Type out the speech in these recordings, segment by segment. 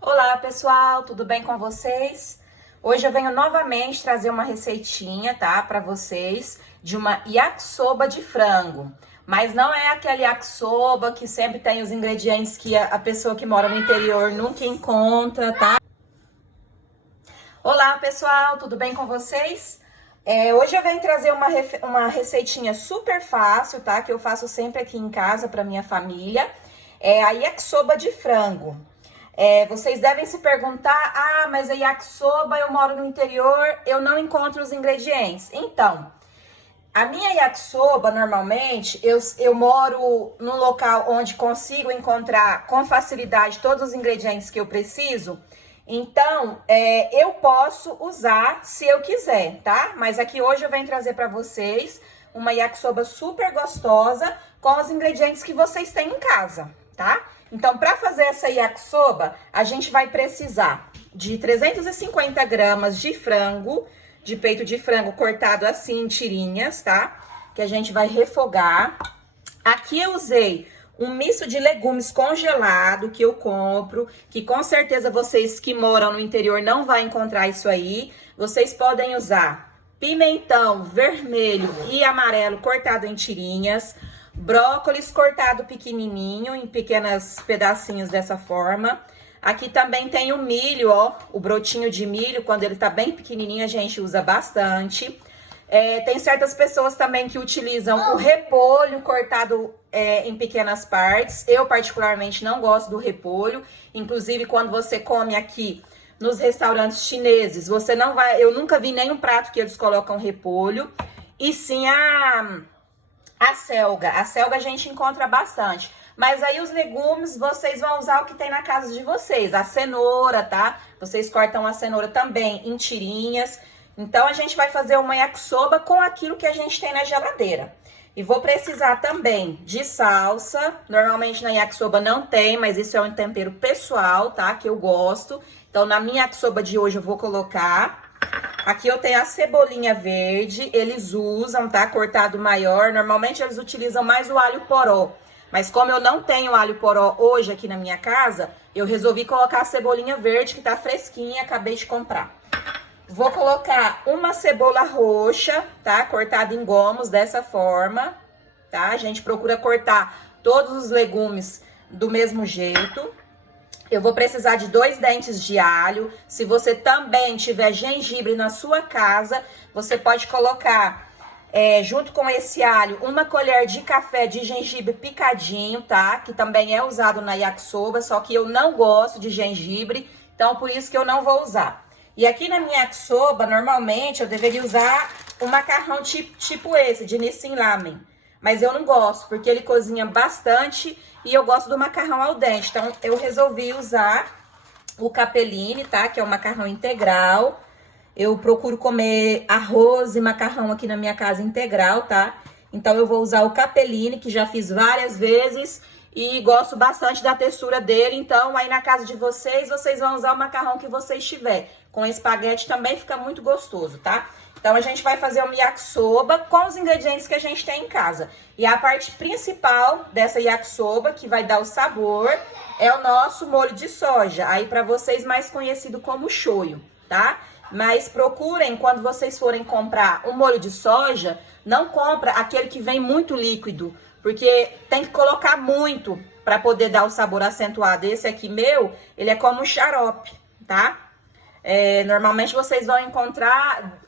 Olá pessoal, tudo bem com vocês? Hoje eu venho novamente trazer uma receitinha, tá, para vocês de uma yakisoba de frango. Mas não é aquele yakisoba que sempre tem os ingredientes que a pessoa que mora no interior nunca encontra, tá? Olá pessoal, tudo bem com vocês? Hoje eu venho trazer uma receitinha super fácil, tá? Que eu faço sempre aqui em casa para minha família. É a yakisoba de frango. Vocês devem se perguntar, mas a yakisoba, eu moro no interior, eu não encontro os ingredientes. Então, a minha yakisoba, normalmente, eu moro num local onde consigo encontrar com facilidade todos os ingredientes que eu preciso. Então, eu posso usar se eu quiser, tá? Mas aqui hoje eu venho trazer para vocês uma yakisoba super gostosa com os ingredientes que vocês têm em casa, tá? Então, para fazer essa yakisoba, a gente vai precisar de 350 gramas de frango, de peito de frango cortado assim em tirinhas, tá? Que a gente vai refogar. Aqui eu usei um misto de legumes congelado que eu compro, que com certeza vocês que moram no interior não vão encontrar isso aí. Vocês podem usar pimentão vermelho e amarelo cortado em tirinhas, brócolis cortado pequenininho, em pequenos pedacinhos dessa forma. Aqui também tem o milho, ó, o brotinho de milho, quando ele tá bem pequenininho a gente usa bastante. Tem certas pessoas também que utilizam o repolho cortado em pequenas partes. Eu particularmente não gosto do repolho, inclusive quando você come aqui nos restaurantes chineses, você não vai, eu nunca vi nenhum prato que eles colocam repolho, e sim a selga. A selga a gente encontra bastante. Mas aí os legumes, vocês vão usar o que tem na casa de vocês. A cenoura, tá? Vocês cortam a cenoura também em tirinhas. Então, a gente vai fazer uma yakisoba com aquilo que a gente tem na geladeira. E vou precisar também de salsa. Normalmente na yakisoba não tem, mas isso é um tempero pessoal, tá? Que eu gosto. Então, na minha yakisoba de hoje eu vou colocar. Aqui eu tenho a cebolinha verde, eles usam, tá? Cortado maior. Normalmente eles utilizam mais o alho poró. Mas como eu não tenho alho poró hoje aqui na minha casa, eu resolvi colocar a cebolinha verde, que tá fresquinha, acabei de comprar. Vou colocar uma cebola roxa, tá? Cortada em gomos dessa forma, tá? A gente procura cortar todos os legumes do mesmo jeito. Eu vou precisar de 2 dentes de alho. Se você também tiver gengibre na sua casa, você pode colocar, junto com esse alho, 1 colher de café de gengibre picadinho, tá? Que também é usado na yakisoba, só que eu não gosto de gengibre, então por isso que eu não vou usar. E aqui na minha yakisoba, normalmente, eu deveria usar um macarrão tipo esse, de Nissin Lamen. Mas eu não gosto, porque ele cozinha bastante e eu gosto do macarrão al dente. Então, eu resolvi usar o capelline, tá? Que é um macarrão integral. Eu procuro comer arroz e macarrão aqui na minha casa integral, tá? Então, eu vou usar o capelline, que já fiz várias vezes e gosto bastante da textura dele. Então, aí na casa de vocês, vocês vão usar o macarrão que vocês tiverem. Com espaguete também fica muito gostoso, tá? Então, a gente vai fazer uma yakisoba com os ingredientes que a gente tem em casa. E a parte principal dessa yakisoba, que vai dar o sabor, é o nosso molho de soja. Aí, para vocês, mais conhecido como shoyu, tá? Mas procurem, quando vocês forem comprar um molho de soja, não compra aquele que vem muito líquido, porque tem que colocar muito para poder dar o sabor acentuado. Esse aqui meu, ele é como um xarope, tá? Normalmente vocês vão encontrar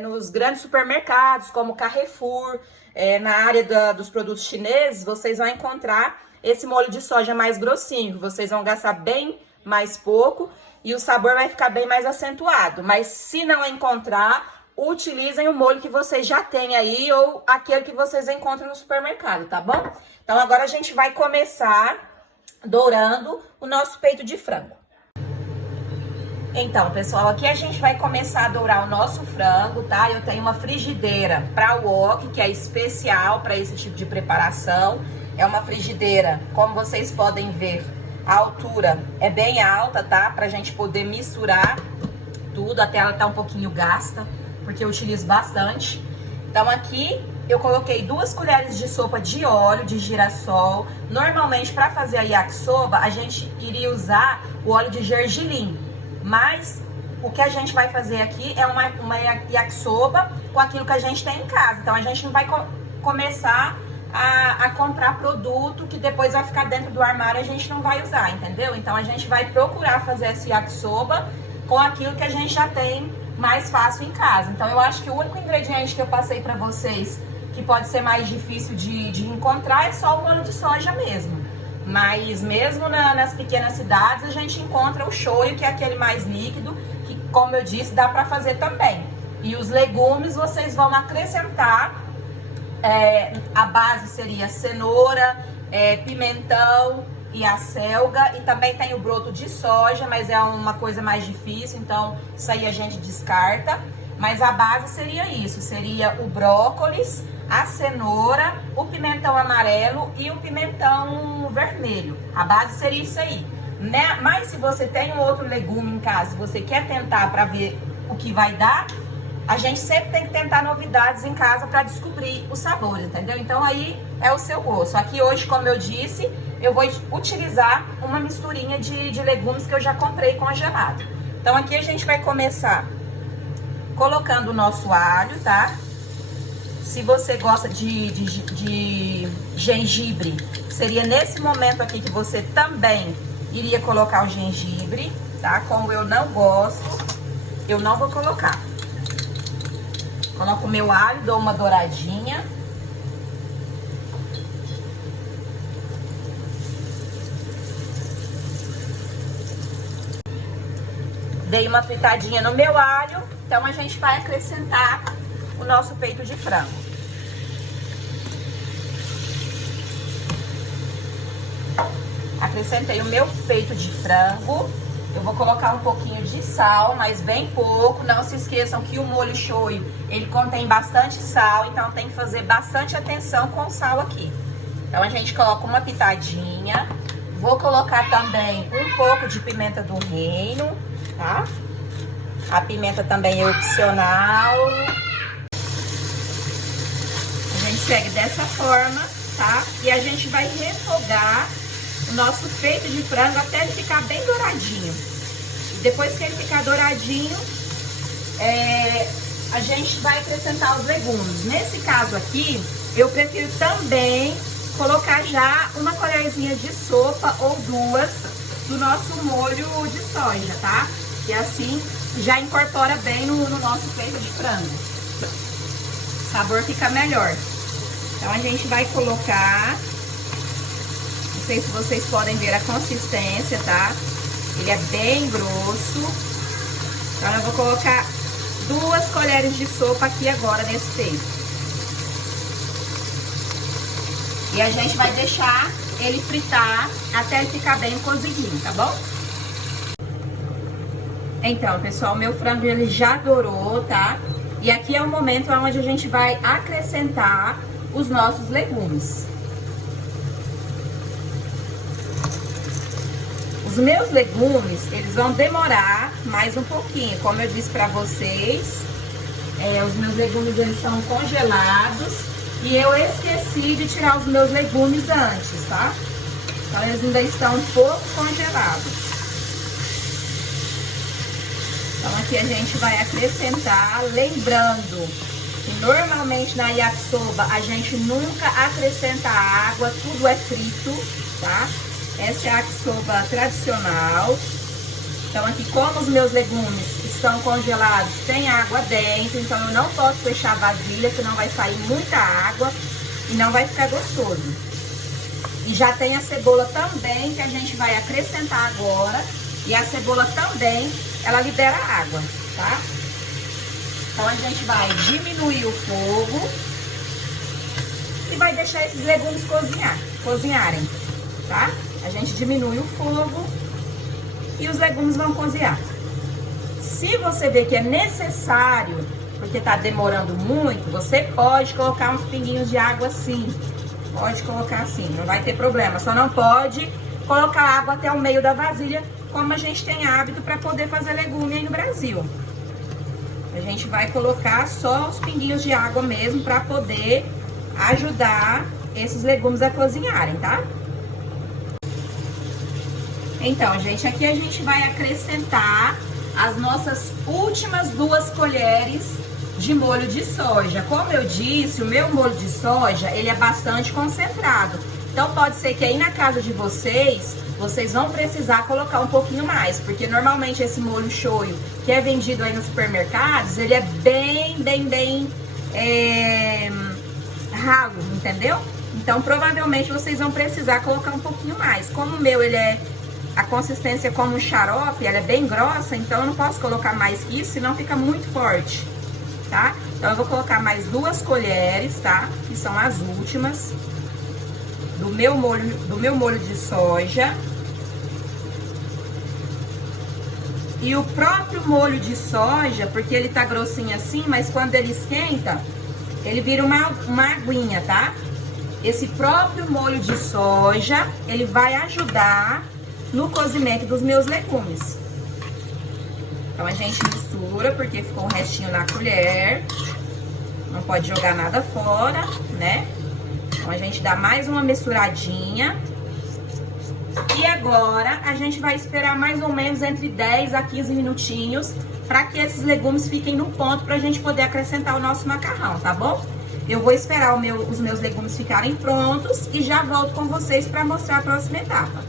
nos grandes supermercados, como Carrefour, na área dos produtos chineses, vocês vão encontrar esse molho de soja mais grossinho. Vocês vão gastar bem mais pouco e o sabor vai ficar bem mais acentuado. Mas se não encontrar, utilizem o molho que vocês já têm aí ou aquele que vocês encontram no supermercado, tá bom? Então agora a gente vai começar dourando o nosso peito de frango. Então, pessoal, aqui a gente vai começar a dourar o nosso frango, tá? Eu tenho uma frigideira para wok, que é especial para esse tipo de preparação. É uma frigideira, como vocês podem ver, a altura é bem alta, tá? Pra gente poder misturar tudo, até ela tá um pouquinho gasta, porque eu utilizo bastante. Então, aqui eu coloquei 2 colheres de sopa de óleo de girassol. Normalmente, para fazer a yakisoba, a gente iria usar o óleo de gergelim. Mas o que a gente vai fazer aqui é uma yakisoba com aquilo que a gente tem em casa. Então, a gente não vai começar a comprar produto que depois vai ficar dentro do armário e a gente não vai usar, entendeu? Então, a gente vai procurar fazer essa yakisoba com aquilo que a gente já tem mais fácil em casa. Então, eu acho que o único ingrediente que eu passei pra vocês que pode ser mais difícil de encontrar é só o molho de soja mesmo. Mas mesmo nas pequenas cidades, a gente encontra o shoyu, que é aquele mais líquido, que, como eu disse, dá pra fazer também. E os legumes vocês vão acrescentar, a base seria cenoura, pimentão e a selga, e também tem o broto de soja, mas é uma coisa mais difícil, então isso aí a gente descarta. Mas a base seria isso, seria o brócolis, a cenoura, o pimentão amarelo e o pimentão vermelho. A base seria isso aí, né? Mas se você tem um outro legume em casa, se você quer tentar para ver o que vai dar, a gente sempre tem que tentar novidades em casa para descobrir o sabor, entendeu? Então aí é o seu gosto. Aqui hoje, como eu disse, eu vou utilizar uma misturinha de legumes que eu já comprei congelado. Então aqui a gente vai começar colocando o nosso alho, tá? Se você gosta de gengibre, seria nesse momento aqui que você também iria colocar o gengibre, tá? Como eu não gosto, eu não vou colocar. Coloco o meu alho, dou uma douradinha. Dei uma fritadinha no meu alho, então a gente vai acrescentar o nosso peito de frango. Acrescentei o meu peito de frango. Eu vou colocar um pouquinho de sal, mas bem pouco. Não se esqueçam que o molho shoyu, ele contém bastante sal, então tem que fazer bastante atenção com o sal aqui. Então a gente coloca uma pitadinha. Vou colocar também um pouco de pimenta do reino, tá? A pimenta também é opcional. A gente segue dessa forma, tá? E a gente vai refogar o nosso peito de frango até ele ficar bem douradinho. Depois que ele ficar douradinho, a gente vai acrescentar os legumes. Nesse caso aqui, eu prefiro também colocar já uma colherzinha de sopa ou 2 do nosso molho de soja, tá? E assim já incorpora bem no nosso peito de frango. O sabor fica melhor. Então a gente vai colocar, não sei se vocês podem ver a consistência, tá? Ele é bem grosso. Então eu vou colocar 2 colheres de sopa aqui agora nesse peito. E a gente vai deixar ele fritar até ele ficar bem cozidinho, tá bom? Então, pessoal, meu frango ele já dourou, tá? E aqui é o momento onde a gente vai acrescentar os nossos legumes. Os meus legumes, eles vão demorar mais um pouquinho, como eu disse pra vocês. Os meus legumes, eles são congelados e eu esqueci de tirar os meus legumes antes, tá? Então, eles ainda estão um pouco congelados. Então, aqui a gente vai acrescentar, lembrando que normalmente na yakisoba a gente nunca acrescenta água, tudo é frito, tá? Essa é a yakisoba tradicional. Então, aqui como os meus legumes estão congelados, tem água dentro, então eu não posso fechar a vasilha, senão vai sair muita água e não vai ficar gostoso. E já tem a cebola também, que a gente vai acrescentar agora, e a cebola também, ela libera água, tá? Então, a gente vai diminuir o fogo e vai deixar esses legumes cozinharem, tá? A gente diminui o fogo e os legumes vão cozinhar. Se você vê que é necessário, porque tá demorando muito, você pode colocar uns pinguinhos de água assim. Pode colocar assim, não vai ter problema. Só não pode colocar água até o meio da vasilha, como a gente tem hábito para poder fazer legume aí no Brasil. A gente vai colocar só os pinguinhos de água mesmo para poder ajudar esses legumes a cozinharem, tá? Então, gente, aqui a gente vai acrescentar as nossas últimas 2 colheres de molho de soja. Como eu disse, o meu molho de soja, ele é bastante concentrado. Então, pode ser que aí na casa de vocês, vocês vão precisar colocar um pouquinho mais. Porque normalmente esse molho shoyu, que é vendido aí nos supermercados, ele é bem ralo, entendeu? Então, provavelmente vocês vão precisar colocar um pouquinho mais. Como o meu, ele é... A consistência é como um xarope, ela é bem grossa, então eu não posso colocar mais que isso, senão fica muito forte, tá? Então eu vou colocar mais 2 colheres, tá? Que são as últimas do meu molho de soja. E o próprio molho de soja, porque ele tá grossinho assim, mas quando ele esquenta, ele vira uma aguinha, tá? Esse próprio molho de soja, ele vai ajudar no cozimento dos meus legumes. Então, a gente mistura, porque ficou um restinho na colher. Não pode jogar nada fora, né? Então, a gente dá mais uma misturadinha. E agora, a gente vai esperar mais ou menos entre 10 a 15 minutinhos para que esses legumes fiquem no ponto pra gente poder acrescentar o nosso macarrão, tá bom? Eu vou esperar os meus legumes ficarem prontos e já volto com vocês para mostrar a próxima etapa.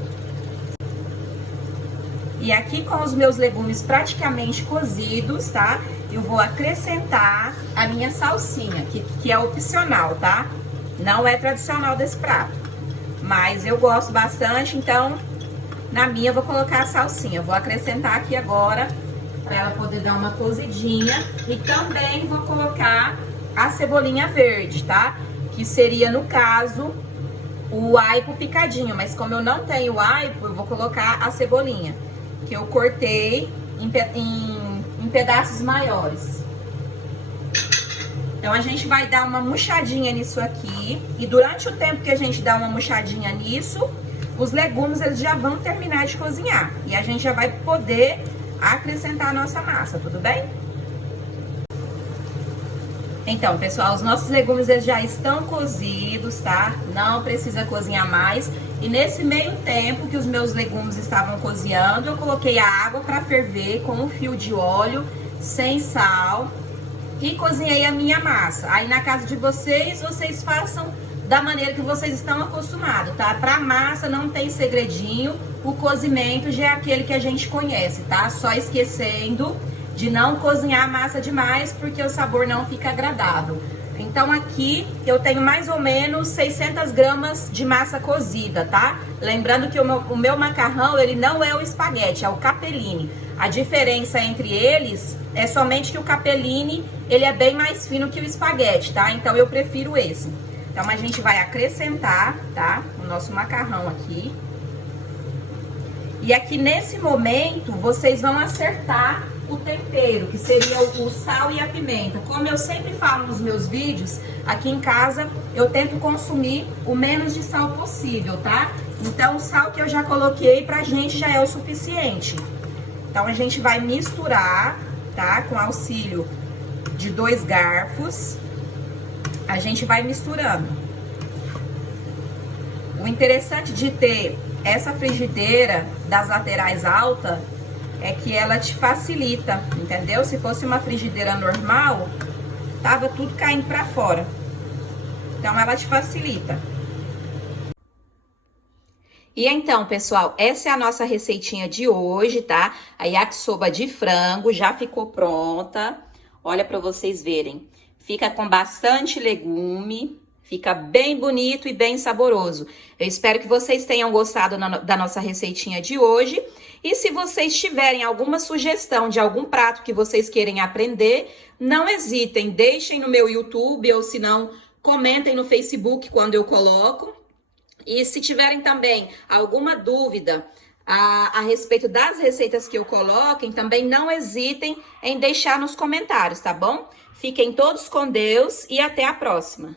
E aqui com os meus legumes praticamente cozidos, tá? Eu vou acrescentar a minha salsinha, que é opcional, tá? Não é tradicional desse prato. Mas eu gosto bastante, então na minha eu vou colocar a salsinha. Eu vou acrescentar aqui agora, para ela poder dar uma cozidinha. E também vou colocar a cebolinha verde, tá? Que seria, no caso, o aipo picadinho. Mas como eu não tenho aipo, eu vou colocar a cebolinha, que eu cortei em pedaços maiores. Então, a gente vai dar uma murchadinha nisso aqui. E durante o tempo que a gente dá uma murchadinha nisso, os legumes eles já vão terminar de cozinhar. E a gente já vai poder acrescentar a nossa massa, tudo bem? Então, pessoal, os nossos legumes eles já estão cozidos, tá? Não precisa cozinhar mais. E nesse meio tempo que os meus legumes estavam cozinhando, eu coloquei a água para ferver com um fio de óleo, sem sal, e cozinhei a minha massa. Aí na casa de vocês, vocês façam da maneira que vocês estão acostumados, tá? Pra massa não tem segredinho, o cozimento já é aquele que a gente conhece, tá? Só esquecendo de não cozinhar a massa demais, porque o sabor não fica agradável. Então aqui eu tenho mais ou menos 600 gramas de massa cozida, tá? Lembrando que o meu macarrão, ele não é o espaguete, é o capellini. A diferença entre eles é somente que o capellini, ele é bem mais fino que o espaguete, tá? Então eu prefiro esse. Então a gente vai acrescentar, tá? O nosso macarrão aqui. E aqui nesse momento, vocês vão acertar o tempero, que seria o sal e a pimenta. Como eu sempre falo nos meus vídeos, aqui em casa eu tento consumir o menos de sal possível, tá? Então o sal que eu já coloquei pra gente já é o suficiente. Então a gente vai misturar, tá? Com auxílio de 2 garfos, a gente vai misturando. O interessante de ter essa frigideira das laterais alta é que ela te facilita, entendeu? Se fosse uma frigideira normal, tava tudo caindo pra fora. Então, ela te facilita. E então, pessoal, essa é a nossa receitinha de hoje, tá? A yakisoba de frango já ficou pronta. Olha pra vocês verem. Fica com bastante legume. Fica bem bonito e bem saboroso. Eu espero que vocês tenham gostado da nossa receitinha de hoje. E se vocês tiverem alguma sugestão de algum prato que vocês querem aprender, não hesitem, deixem no meu YouTube ou se não, comentem no Facebook quando eu coloco. E se tiverem também alguma dúvida a respeito das receitas que eu coloquem, também não hesitem em deixar nos comentários, tá bom? Fiquem todos com Deus e até a próxima!